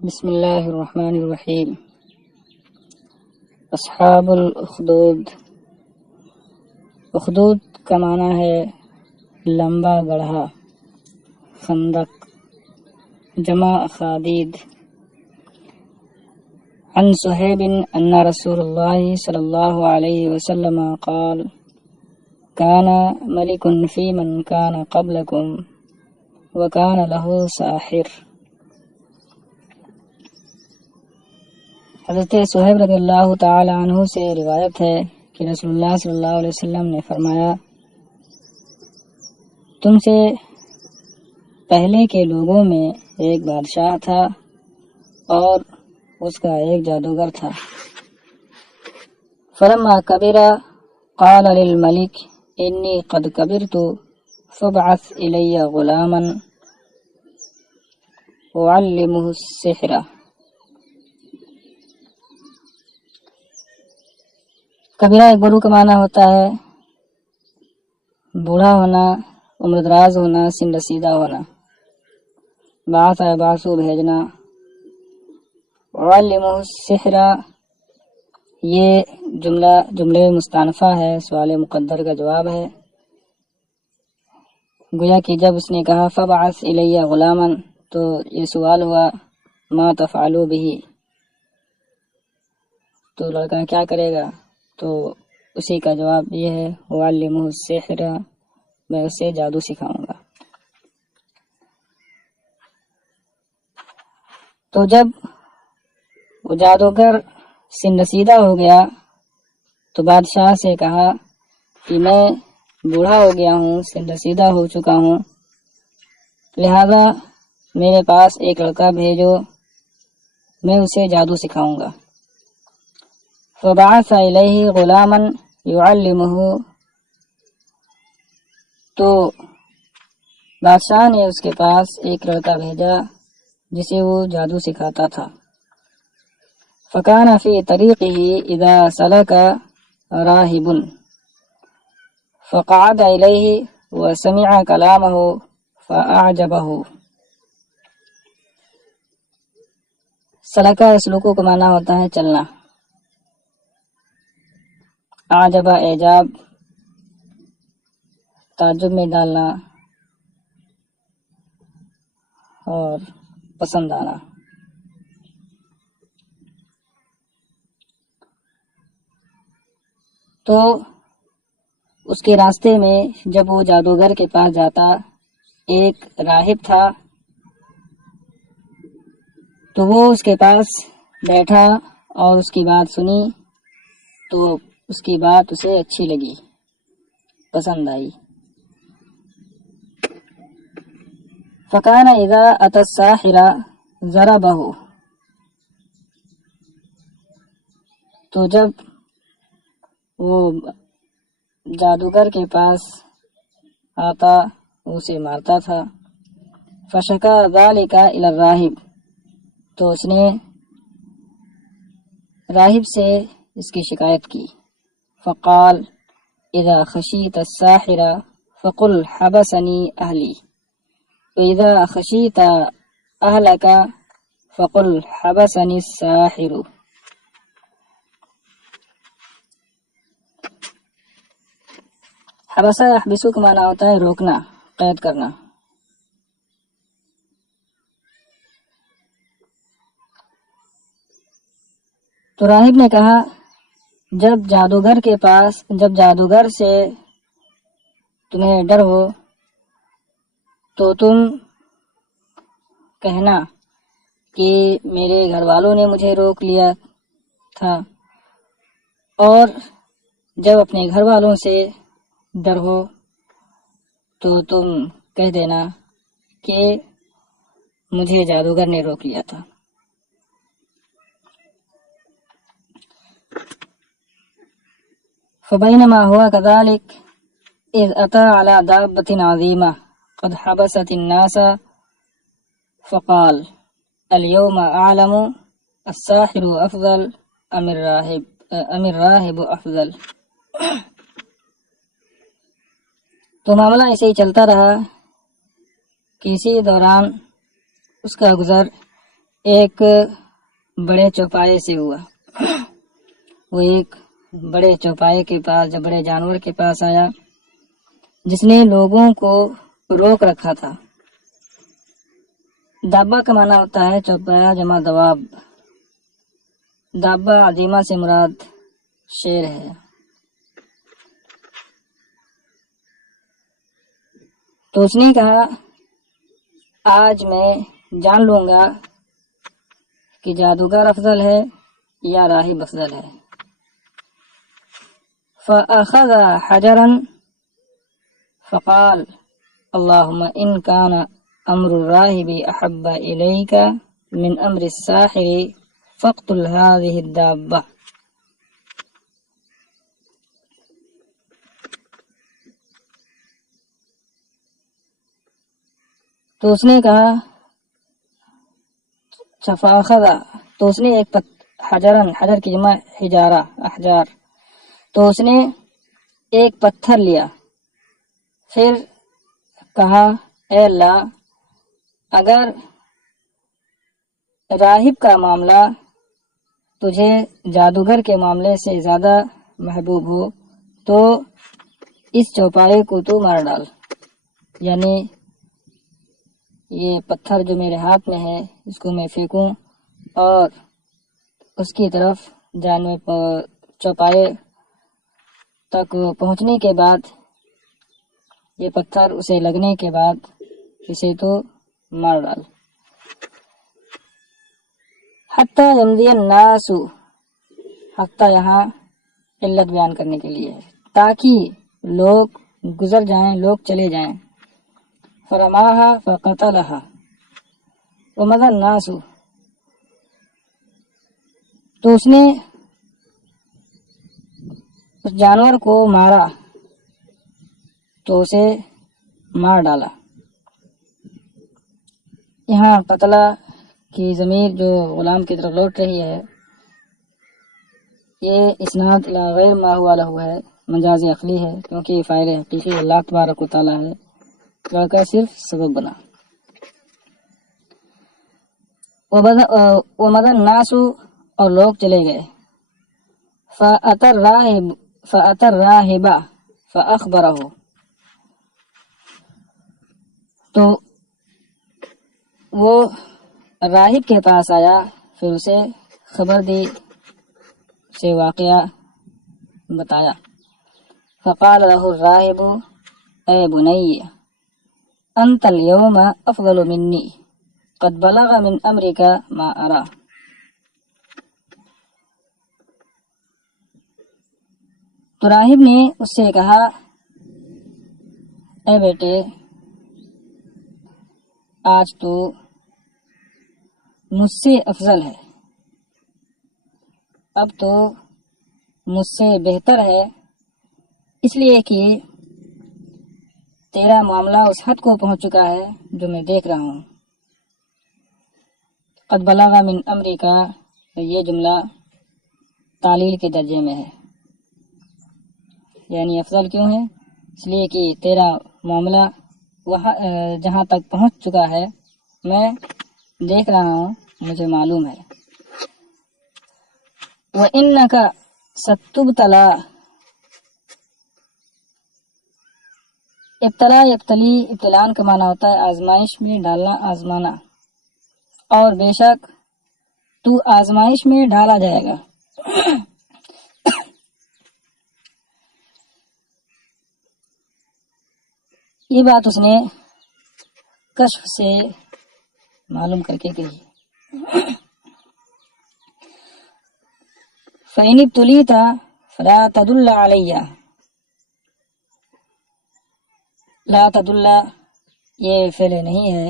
بسم اللہ الرحمن الرحیم۔ اصحاب الاخدود۔ اخدود کا معنی ہے لمبا گڑھا، خندق، جمع خادید۔ عن صہیب ان رسول اللہ صلی اللہ علیہ وسلم قال کان ملک فی من کان قبلکم وکان له ساحر۔ حضرت صہیب رضی اللہ تعالی عنہ سے روایت ہے کہ رسول اللہ صلی اللہ علیہ وسلم نے فرمایا، تم سے پہلے کے لوگوں میں ایک بادشاہ تھا اور اس کا ایک جادوگر تھا۔ فلما کبر قال للملک انی قد کبرت فابعث الی غلاما اعلمہ السحر۔ کبیرہ ایک بڑو کا معنی ہوتا ہے بوڑھا ہونا، عمر دراز ہونا، سن رسیدہ ہونا۔ بعث ہے بعثو بھیجنا۔ علمہ السحر، یہ جملے مستانفہ ہے، سوال مقدر کا جواب ہے۔ گویا کہ جب اس نے کہا فبعث الی غلاما تو یہ سوال ہوا ما تفعلوا بہ، تو لڑکا کیا کرے گا؟ تو اسی کا جواب یہ ہے وعلمہ السحر، میں اسے جادو سکھاؤں گا۔ تو جب وہ جادوگر سن رسیدہ ہو گیا تو بادشاہ سے کہا کہ میں بوڑھا ہو گیا ہوں، سن رسیدہ ہو چکا ہوں، لہذا میرے پاس ایک لڑکا بھیجو، میں اسے جادو سکھاؤں گا۔ فبعث الیہ غلاما یعلمہ، تو بادشاہ نے اس کے پاس ایک لڑکا بھیجا جسے وہ جادو سکھاتا تھا۔ فکان فی طریقہ اذا سلک راہب فقعد الیہ وسمع کلامہ فاعجبہ۔ سلکہ سلوکو کا معنی ہوتا ہے چلنا۔ اعجب اعجاب، تعجب میں ڈالنا اور پسند آنا۔ تو اس کے راستے میں جب وہ جادوگر کے پاس جاتا، ایک راہب تھا، تو وہ اس کے پاس بیٹھا اور اس کی بات سنی تو اس کی بات اسے اچھی لگی، پسند آئی۔ فکان اذا اتی الساحر ضربہ، تو جب وہ جادوگر کے پاس آتا اسے مارتا تھا۔ فشکا ذلک الی الراہب، تو اس نے راہب سے اس کی شکایت کی۔ فقال اذا خشیت الساحر فقل حبسنی اہلی واذا خشیت اہلک فقل حبسنی الساحر۔ حبسہ یحبسو کا معنی ہوتا ہے روکنا، قید کرنا۔ تو راہب نے کہا جب جادوگر سے تمہیں ڈر ہو تو تم کہنا کہ میرے گھر والوں نے مجھے روک لیا تھا، اور جب اپنے گھر والوں سے ڈر ہو تو تم کہہ دینا کہ مجھے جادوگر نے روک لیا تھا۔ فبینما ہوا کذالک اذ اتی علی دابۃ عظیمہ قد حبست الناس فقال اليوم اعلم الساحر افضل ام الراہب افضل۔ تو معاملہ ایسے ہی چلتا رہا کہ اسی دوران اس کا گزر ایک بڑے چوپائے سے ہوا۔ وہ ایک بڑے چوپائے کے پاس، جب بڑے جانور کے پاس آیا جس نے لوگوں کو روک رکھا تھا۔ دابہ کا معنی ہوتا ہے چوپایا جمع دواب۔ دابہ عظیمہ سے مراد شیر ہے۔ تو اس نے کہا آج میں جان لوں گا کہ جادوگر افضل ہے یا راہب افضل ہے۔ فأخذ حجرا فقال اللهم إن كان أمر الراهب أحب إليك من أمر الساحر فاقتل هذه الدابة۔ تو اس نے کہا فأخذ، تو اس نے ایک حجرن، حجر کی جمع حجارہ، احجار، تو اس نے ایک پتھر لیا، پھر کہا اے اللہ اگر راہب کا معاملہ تجھے جادوگر کے معاملے سے زیادہ محبوب ہو تو اس چوپائے کو تو مار ڈال، یعنی یہ پتھر جو میرے ہاتھ میں ہے اس کو میں پھینکوں اور اس کی طرف جانے چوپائے تک پہنچنے کے بعد یہ پتھر اسے لگنے کے بعد اسے تو مار ڈال۔ حتی یمضی الناس، حتی یہاں علت بیان کرنے کے لیے ہے تاکہ لوگ گزر جائیں، لوگ چلے جائیں۔ فرماہا فقتلہا ومضى الناس، تو اس نے اس جانور کو مارا تو اسے مار ڈالا۔ یہاں قتلہ کی ضمیر جو غلام کی طرف لوٹ رہی ہے یہ اسناد الی غیر ما ہوا لہو ہے، مجاز عقلی ہے، کیونکہ یہ فاعل حقیقی اللہ تبارک و تعالی ہے، لڑکا صرف سبب بنا۔ ومضى الناس، اور لوگ چلے گئے۔ فأتى الراہب فأخبرہ، تو وہ راہب کے پاس آیا، پھر اسے خبر دی، اسے واقعہ بتایا۔ فقال له الراہب اے بنی انت اليوم افضل منی قد بلغ من امرک ما ارى۔ تو راہب نے اس سے کہا اے بیٹے آج تو مجھ سے افضل ہے، اب تو مجھ سے بہتر ہے، اس لیے کہ تیرا معاملہ اس حد کو پہنچ چکا ہے جو میں دیکھ رہا ہوں۔ قد بلغ من امرک، یہ جملہ تعلیل کے درجے میں ہے، یعنی افضل کیوں ہے؟ اس لیے کہ تیرا معاملہ وہاں جہاں تک پہنچ چکا ہے میں دیکھ رہا ہوں، مجھے معلوم ہے۔ وَإِنَّكَ سَتُبْتَلَى، ابتلا یبتلی، ابتلان کا معنی ہوتا ہے آزمائش میں ڈالنا، آزمانا، اور بے شک تو آزمائش میں ڈالا جائے گا۔ یہ بات اس نے کشف سے معلوم کر کے کہی۔ فَإِنِ ابْتُلِيتَ فَلَا تَدُلَّ عَلَيَّ، لا تدل یہ فعل نہیں ہے،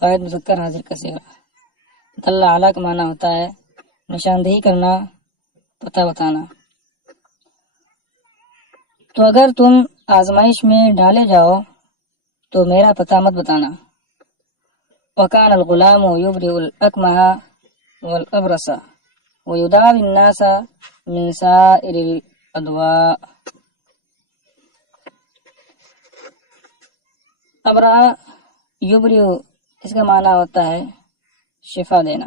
قائد مذکر حاضر کا صیغہ۔ دل علی کا معنی ہوتا ہے نشاندہی کرنا، پتہ بتانا۔ تو اگر تم آزمائش میں ڈالے جاؤ تو میرا پتہ مت بتانا۔ وَكَانَ الْغُلَامُ يُبْرِئُ الْأَكْمَحَ وَالْأَبْرَصَ وَيُدَاوِي النَّاسَ مِنْ سَائِرِ الْأَدْوَاءِ۔ ابرا یبریو اس کا معنی ہوتا ہے شفا دینا۔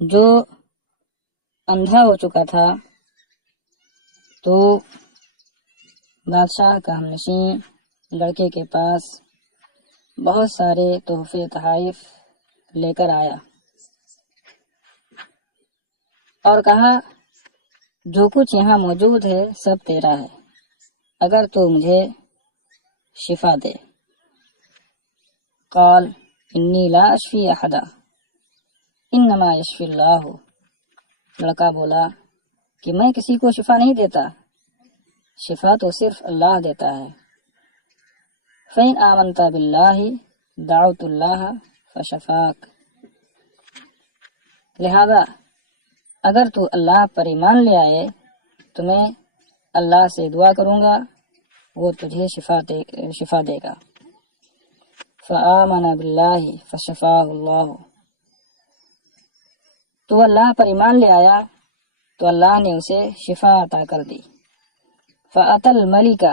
جو اندھا ہو چکا تھا تو بادشاہ کا ہمنشین لڑکے کے پاس بہت سارے تحفے تحائف لے کر آیا اور کہا جو کچھ یہاں موجود ہے سب تیرا ہے، اگر تو مجھے شفا دے۔ قال انی لا اشفی احدا انما یشفی اللہ، لڑکا بولا کہ میں کسی کو شفا نہیں دیتا، شفا تو صرف اللہ دیتا ہے۔ فَإِنْ آمَنْتَ بِاللَّهِ دَعَوْتُ اللَّهَ فَشَفَاكَ، لہذا اگر تو اللہ پر ایمان لے آئے تو میں اللہ سے دعا کروں گا، وہ تجھے شفا دے گا۔ فَآمَنَ بِاللَّهِ فَشَفَاهُ اللَّهُ، تو اللہ پر ایمان لے آیا تو اللہ نے اسے شفا عطا کر دی۔ فَأَتَى الْمَلِكَ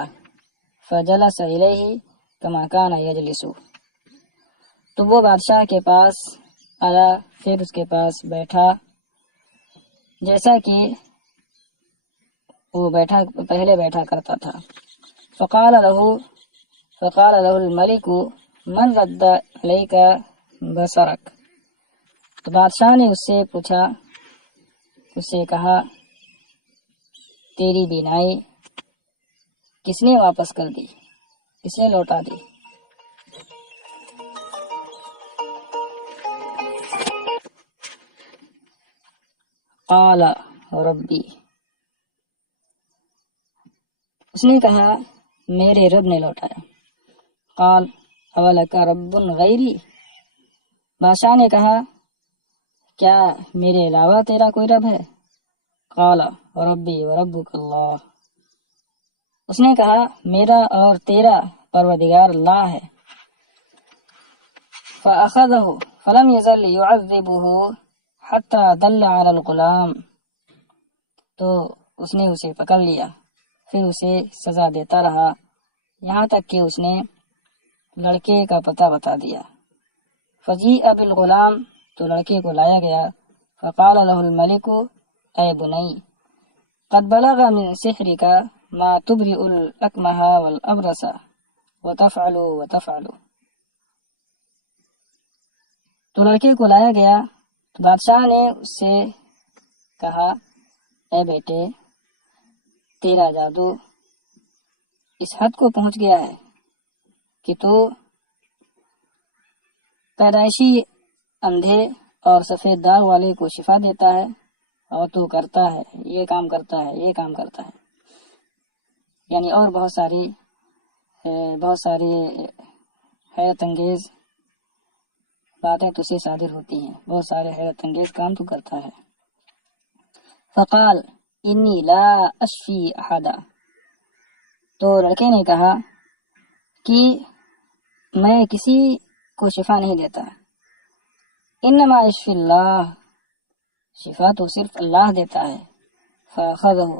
فَجَلَسَ إِلَيْهِ كَمَا كَانَ يَجْلِسُ، تو وہ بادشاہ کے پاس آیا، پھر اس کے پاس بیٹھا جیسا کہ وہ پہلے بیٹھا کرتا تھا۔ فقال له الملك من رد عليك بصرك، تو بادشاہ نے اس سے پوچھا، اس سے کہا تیری بینائی کس نے واپس کر دی، کس نے لوٹا دی؟ قال ربی، اس نے کہا میرے رب نے لوٹایا۔ قال اولک رب غیری، بادشاہ نے کہا کیا میرے علاوہ تیرا کوئی رب ہے؟ قال ربی وربک اللہ، اس نے کہا میرا اور تیرا پروردگار اللہ ہے۔ فأخذه فلم يزل يعذبه حتى دل على الغلام، تو اس نے اسے پکڑ لیا، پھر اسے سزا دیتا رہا یہاں تک کہ اس نے لڑکے کا پتہ بتا دیا۔ فجیء بالغلام، تو لڑکے کو لایا گیا۔ فقال له الملك اے بنی قد بلغ من سحرك ما تبرئ الاکمہ والابرص وتفعل وتفعل، تو لڑکے کو لایا گیا تو بادشاہ نے اس سے کہا اے بیٹے تیرا جادو اس حد کو پہنچ گیا ہے کہ تو پیدائشی اندھے اور سفید داغ والے کو شفا دیتا ہے، اور تو کرتا ہے یہ کام کرتا ہے، یہ کام کرتا ہے، یعنی اور بہت ساری حیرت انگیز باتیں تجھ سے صادر ہوتی ہیں، بہت سارے حیرت انگیز کام تو کرتا ہے۔ فقال انی لا اشفی احدا، تو لڑکے نے کہا کہ میں کسی کو شفا نہیں دیتا، انما یشفی اللہ، شفا تو صرف اللہ دیتا ہے۔ فأخذه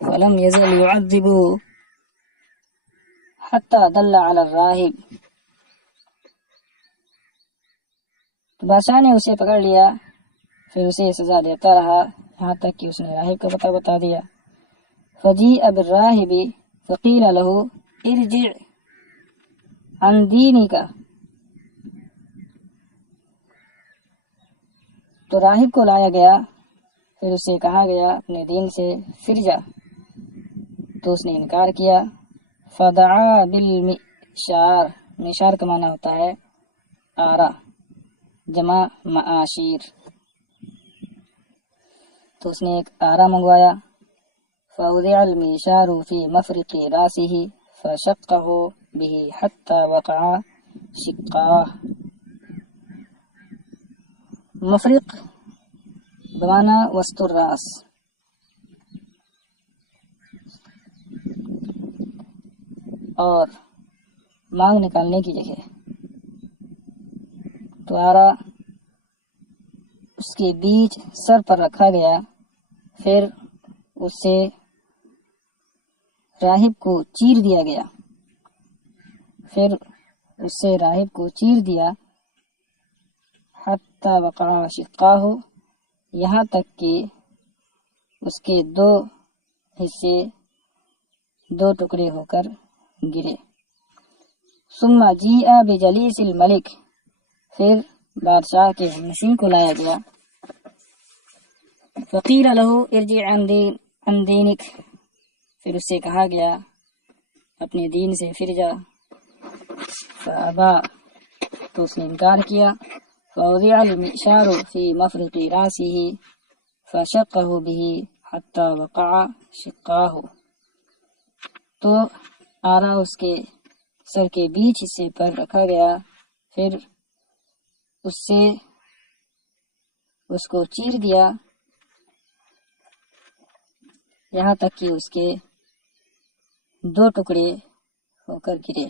فلم يزل يعذبه حتى دل على الراہب، تو بادشاہ نے اسے پکڑ لیا، پھر اسے سزا دیتا رہا یہاں تک کہ اس نے راہب کا پتہ بتا دیا۔ فجیء بالراہب فقیل له ارجع عن دینک، تو راہب کو لایا گیا، پھر اسے کہا گیا اپنے دین سے پھر جا، تو اس نے انکار کیا۔ فدعا بالمشار، مشار کا معنی ہوتا ہے آرا، جمع معاشیر، تو اس نے ایک آرا منگوایا۔ فوضع المشار في مفرق راسه فشقه به حتى وقع شقاه، مفرق بمعنی وسط الراس، اور مانگ نکالنے کی جگہ، تو آرا اس کے بیچ سر پر رکھا گیا، پھر اس سے راہب کو چیر دیا گیا، پھر اس سے راہب کو چیر دیا، حتی وقع شقاہ، یہاں تک کہ اس کے 2 حصے 2 ٹکڑے ہو کر گرے۔ ثم جیء بجلیس الملک، پھر بادشاہ کے ہمنشین کو لایا گیا۔ فقیل له ارجع عن دینک، پھر اس سے کہا گیا اپنے دین سے پھر جا۔ فابا، تو اس نے انکار کیا۔ فوضع المئشار في مفرق راسه فشقه به حتى وقع شقاه، تو آرا اس کے سر کے بیچ حصے پر رکھا گیا، پھر اس سے اس کو چیر دیا یہاں تک کہ اس کے 2 ٹکڑے ہو کر گرے۔